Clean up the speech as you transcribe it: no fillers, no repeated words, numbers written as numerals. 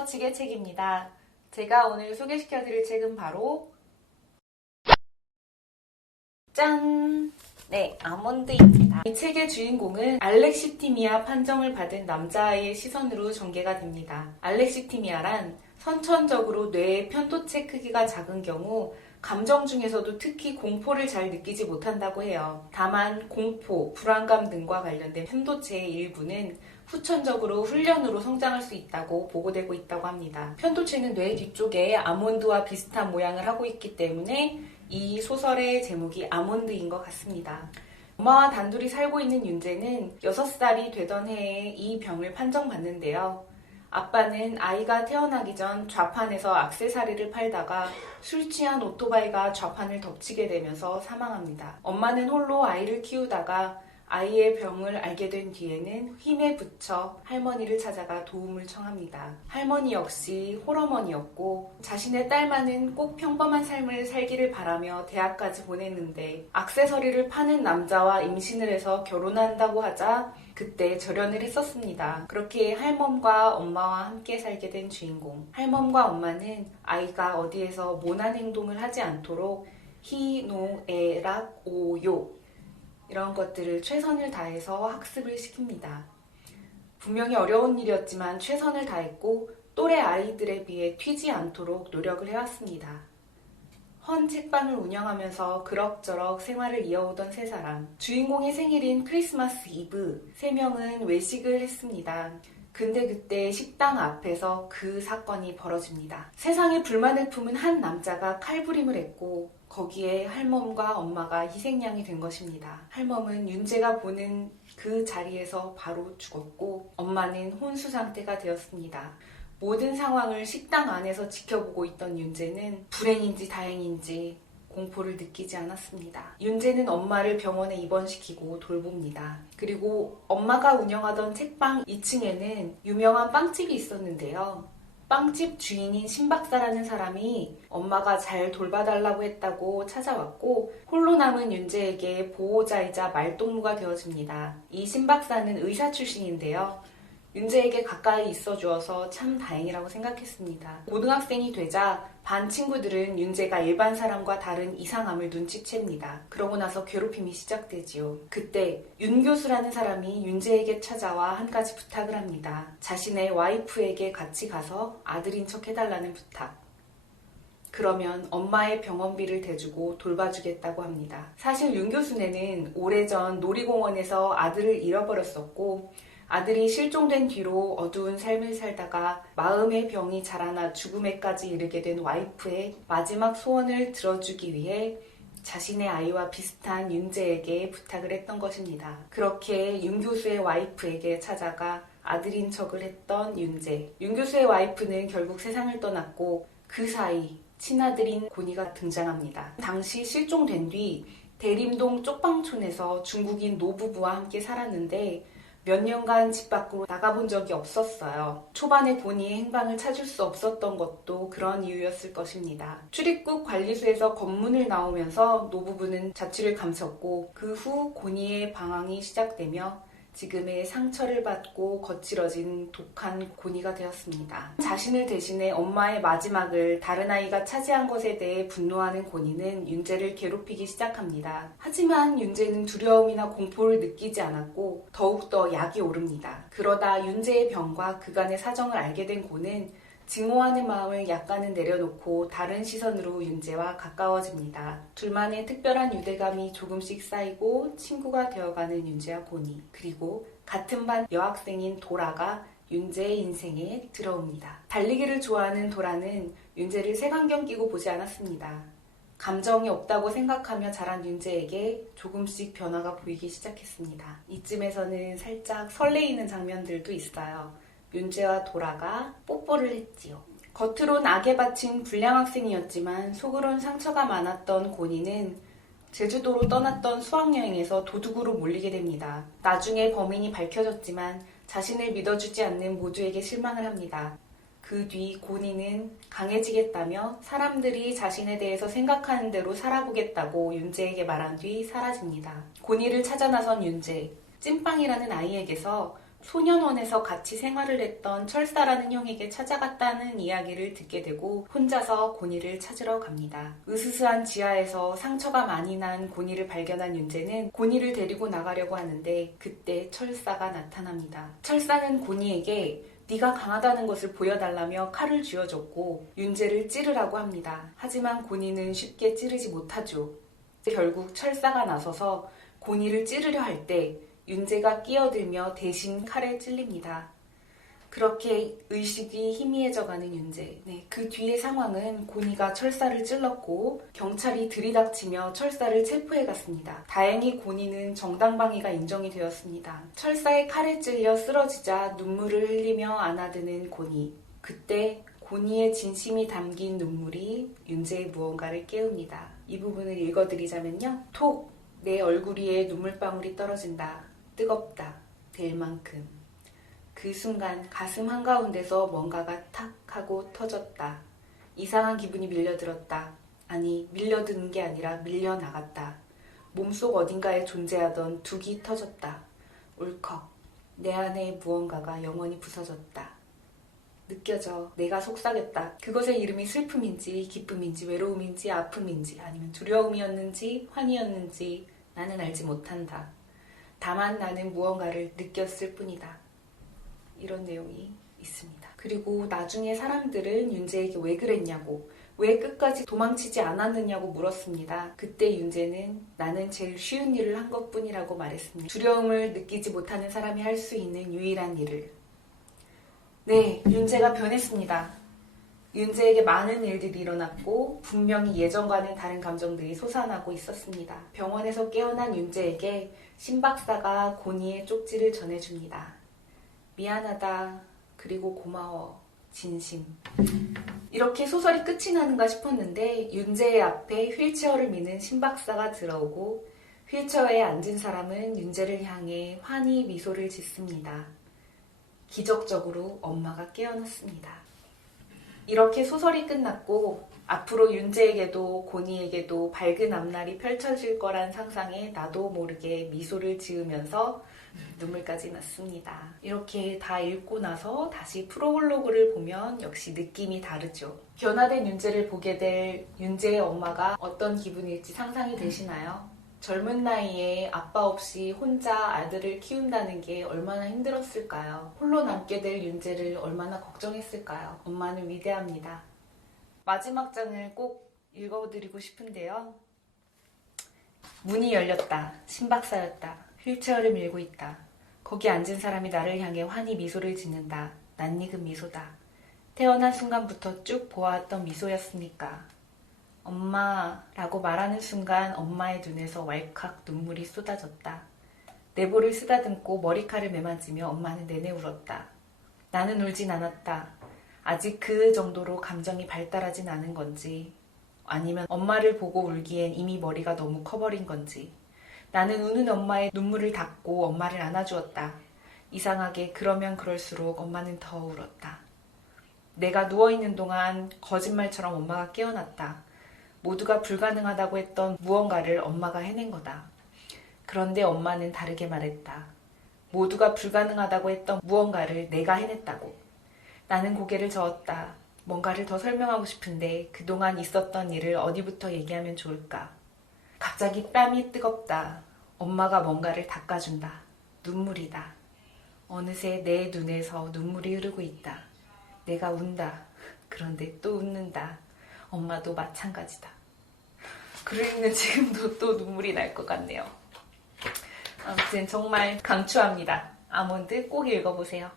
안녕하세요. 지게책입니다. 제가 오늘 소개시켜드릴 책은 바로 짠! 네, 아몬드입니다. 이 책의 주인공은 알렉시티미아 판정을 받은 남자아이의 시선으로 전개가 됩니다. 알렉시티미아란 선천적으로 뇌의 편도체 크기가 작은 경우 감정 중에서도 특히 공포를 잘 느끼지 못한다고 해요. 다만 공포, 불안감 등과 관련된 편도체의 일부는 후천적으로 훈련으로 성장할 수 있다고 보고되고 있다고 합니다. 편도체는 뇌 뒤쪽에 아몬드와 비슷한 모양을 하고 있기 때문에 이 소설의 제목이 아몬드인 것 같습니다. 엄마와 단둘이 살고 있는 윤재는 6살이 되던 해에 이 병을 판정받는데요. 아빠는 아이가 태어나기 전 좌판에서 액세서리를 팔다가 술 취한 오토바이가 좌판을 덮치게 되면서 사망합니다. 엄마는 홀로 아이를 키우다가 아이의 병을 알게 된 뒤에는 힘에 부쳐 할머니를 찾아가 도움을 청합니다. 할머니 역시 홀어머니였고 자신의 딸만은 꼭 평범한 삶을 살기를 바라며 대학까지 보냈는데 액세서리를 파는 남자와 임신을 해서 결혼한다고 하자 그때 절연을 했었습니다. 그렇게 할멈과 엄마와 함께 살게 된 주인공. 할멈과 엄마는 아이가 어디에서 모난 행동을 하지 않도록 히, 노, 에, 락, 오, 요 이런 것들을 최선을 다해서 학습을 시킵니다. 분명히 어려운 일이었지만 최선을 다했고 또래 아이들에 비해 튀지 않도록 노력을 해왔습니다. 헌 책방을 운영하면서 그럭저럭 생활을 이어오던 세 사람. 주인공의 생일인 크리스마스 이브, 세 명은 외식을 했습니다. 근데 그때 식당 앞에서 그 사건이 벌어집니다. 세상에 불만을 품은 한 남자가 칼부림을 했고 거기에 할멈과 엄마가 희생양이 된 것입니다. 할멈은 윤재가 보는 그 자리에서 바로 죽었고 엄마는 혼수 상태가 되었습니다. 모든 상황을 식당 안에서 지켜보고 있던 윤재는 불행인지 다행인지 공포를 느끼지 않았습니다. 윤재는 엄마를 병원에 입원시키고 돌봅니다. 그리고 엄마가 운영하던 책방 2층에는 유명한 빵집이 있었는데요. 빵집 주인인 신박사라는 사람이 엄마가 잘 돌봐달라고 했다고 찾아왔고 홀로 남은 윤재에게 보호자이자 말동무가 되어집니다. 이 신박사는 의사 출신인데요. 윤재에게 가까이 있어주어서 참 다행이라고 생각했습니다. 고등학생이 되자 반 친구들은 윤재가 일반 사람과 다른 이상함을 눈치챕니다. 그러고 나서 괴롭힘이 시작되지요. 그때 윤 교수라는 사람이 윤재에게 찾아와 한 가지 부탁을 합니다. 자신의 와이프에게 같이 가서 아들인 척 해달라는 부탁. 그러면 엄마의 병원비를 대주고 돌봐주겠다고 합니다. 사실 윤 교수네는 오래전 놀이공원에서 아들을 잃어버렸었고 아들이 실종된 뒤로 어두운 삶을 살다가 마음의 병이 자라나 죽음에까지 이르게 된 와이프의 마지막 소원을 들어주기 위해 자신의 아이와 비슷한 윤재에게 부탁을 했던 것입니다. 그렇게 윤 교수의 와이프에게 찾아가 아들인 척을 했던 윤재. 윤 교수의 와이프는 결국 세상을 떠났고 그 사이 친아들인 고니가 등장합니다. 당시 실종된 뒤 대림동 쪽방촌에서 중국인 노부부와 함께 살았는데 몇 년간 집 밖으로 나가본 적이 없었어요. 초반에 고니의 행방을 찾을 수 없었던 것도 그런 이유였을 것입니다. 출입국 관리소에서 검문을 나오면서 노부부는 자취를 감췄고 그 후 고니의 방황이 시작되며 지금의 상처를 받고 거칠어진 독한 고니가 되었습니다. 자신을 대신해 엄마의 마지막을 다른 아이가 차지한 것에 대해 분노하는 고니는 윤재를 괴롭히기 시작합니다. 하지만 윤재는 두려움이나 공포를 느끼지 않았고 더욱더 약이 오릅니다. 그러다 윤재의 병과 그간의 사정을 알게 된 고는 증오하는 마음을 약간은 내려놓고 다른 시선으로 윤재와 가까워집니다. 둘만의 특별한 유대감이 조금씩 쌓이고 친구가 되어가는 윤재와 고니, 그리고 같은 반 여학생인 도라가 윤재의 인생에 들어옵니다. 달리기를 좋아하는 도라는 윤재를 색안경 끼고 보지 않았습니다. 감정이 없다고 생각하며 자란 윤재에게 조금씩 변화가 보이기 시작했습니다. 이쯤에서는 살짝 설레이는 장면들도 있어요. 윤재와 도라가 뽀뽀를 했지요. 겉으론 악에 바친 불량 학생이었지만 속으론 상처가 많았던 고니는 제주도로 떠났던 수학여행에서 도둑으로 몰리게 됩니다. 나중에 범인이 밝혀졌지만 자신을 믿어주지 않는 모두에게 실망을 합니다. 그 뒤 고니는 강해지겠다며 사람들이 자신에 대해서 생각하는 대로 살아보겠다고 윤재에게 말한 뒤 사라집니다. 고니를 찾아 나선 윤재, 찐빵이라는 아이에게서 소년원에서 같이 생활을 했던 철사라는 형에게 찾아갔다는 이야기를 듣게 되고 혼자서 고니를 찾으러 갑니다. 으스스한 지하에서 상처가 많이 난 고니를 발견한 윤재는 고니를 데리고 나가려고 하는데 그때 철사가 나타납니다. 철사는 고니에게 네가 강하다는 것을 보여달라며 칼을 쥐어줬고 윤재를 찌르라고 합니다. 하지만 고니는 쉽게 찌르지 못하죠. 결국 철사가 나서서 고니를 찌르려 할 때 윤재가 끼어들며 대신 칼에 찔립니다. 그렇게 의식이 희미해져가는 윤재. 그 뒤의 상황은 고니가 철사를 찔렀고 경찰이 들이닥치며 철사를 체포해갔습니다. 다행히 고니는 정당방위가 인정이 되었습니다. 철사의 칼에 찔려 쓰러지자 눈물을 흘리며 안아드는 고니. 그때 고니의 진심이 담긴 눈물이 윤재의 무언가를 깨웁니다. 이 부분을 읽어드리자면요. 톡! 내 얼굴 위에 눈물방울이 떨어진다. 뜨겁다. 될 만큼. 그 순간 가슴 한가운데서 뭔가가 탁 하고 터졌다. 이상한 기분이 밀려들었다. 아니, 밀려드는 게 아니라 밀려나갔다. 몸속 어딘가에 존재하던 둑이 터졌다. 울컥. 내 안에 무언가가 영원히 부서졌다. 느껴져. 내가 속삭였다. 그것의 이름이 슬픔인지 기쁨인지 외로움인지 아픔인지 아니면 두려움이었는지 환희였는지 나는 알지 못한다. 다만 나는 무언가를 느꼈을 뿐이다. 이런 내용이 있습니다. 그리고 나중에 사람들은 윤재에게 왜 그랬냐고, 왜 끝까지 도망치지 않았느냐고 물었습니다. 그때 윤재는 나는 제일 쉬운 일을 한 것뿐이라고 말했습니다. 두려움을 느끼지 못하는 사람이 할 수 있는 유일한 일을. 네, 윤재가 변했습니다. 윤재에게 많은 일들이 일어났고 분명히 예전과는 다른 감정들이 솟아나고 있었습니다. 병원에서 깨어난 윤재에게 신 박사가 고니의 쪽지를 전해줍니다. 미안하다. 그리고 고마워. 진심. 이렇게 소설이 끝이 나는가 싶었는데 윤재의 앞에 휠체어를 미는 신 박사가 들어오고 휠체어에 앉은 사람은 윤재를 향해 환히 미소를 짓습니다. 기적적으로 엄마가 깨어났습니다. 이렇게 소설이 끝났고 앞으로 윤재에게도 고니에게도 밝은 앞날이 펼쳐질 거란 상상에 나도 모르게 미소를 지으면서 눈물까지 났습니다. 이렇게 다 읽고 나서 다시 프롤로그를 보면 역시 느낌이 다르죠. 변화된 윤재를 보게 될 윤재의 엄마가 어떤 기분일지 상상이 되시나요? 젊은 나이에 아빠 없이 혼자 아들을 키운다는 게 얼마나 힘들었을까요? 홀로 남게 될 윤재를 얼마나 걱정했을까요? 엄마는 위대합니다. 마지막 장을 꼭 읽어드리고 싶은데요. 문이 열렸다. 신박사였다. 휠체어를 밀고 있다. 거기 앉은 사람이 나를 향해 환히 미소를 짓는다. 낯익은 미소다. 태어난 순간부터 쭉 보아왔던 미소였으니까. 엄마라고 말하는 순간 엄마의 눈에서 왈칵 눈물이 쏟아졌다. 내 볼을 쓰다듬고 머리카락을 매만지며 엄마는 내내 울었다. 나는 울진 않았다. 아직 그 정도로 감정이 발달하진 않은 건지 아니면 엄마를 보고 울기엔 이미 머리가 너무 커버린 건지 나는 우는 엄마의 눈물을 닦고 엄마를 안아주었다. 이상하게 그러면 그럴수록 엄마는 더 울었다. 내가 누워있는 동안 거짓말처럼 엄마가 깨어났다. 모두가 불가능하다고 했던 무언가를 엄마가 해낸 거다. 그런데 엄마는 다르게 말했다. 모두가 불가능하다고 했던 무언가를 내가 해냈다고. 나는 고개를 저었다. 뭔가를 더 설명하고 싶은데 그동안 있었던 일을 어디부터 얘기하면 좋을까? 갑자기 땀이 뜨겁다. 엄마가 뭔가를 닦아준다. 눈물이다. 어느새 내 눈에서 눈물이 흐르고 있다. 내가 운다. 그런데 또 웃는다. 엄마도 마찬가지다. 글을 읽는 지금도 또 눈물이 날 것 같네요. 아무튼 정말 강추합니다. 아몬드 꼭 읽어보세요.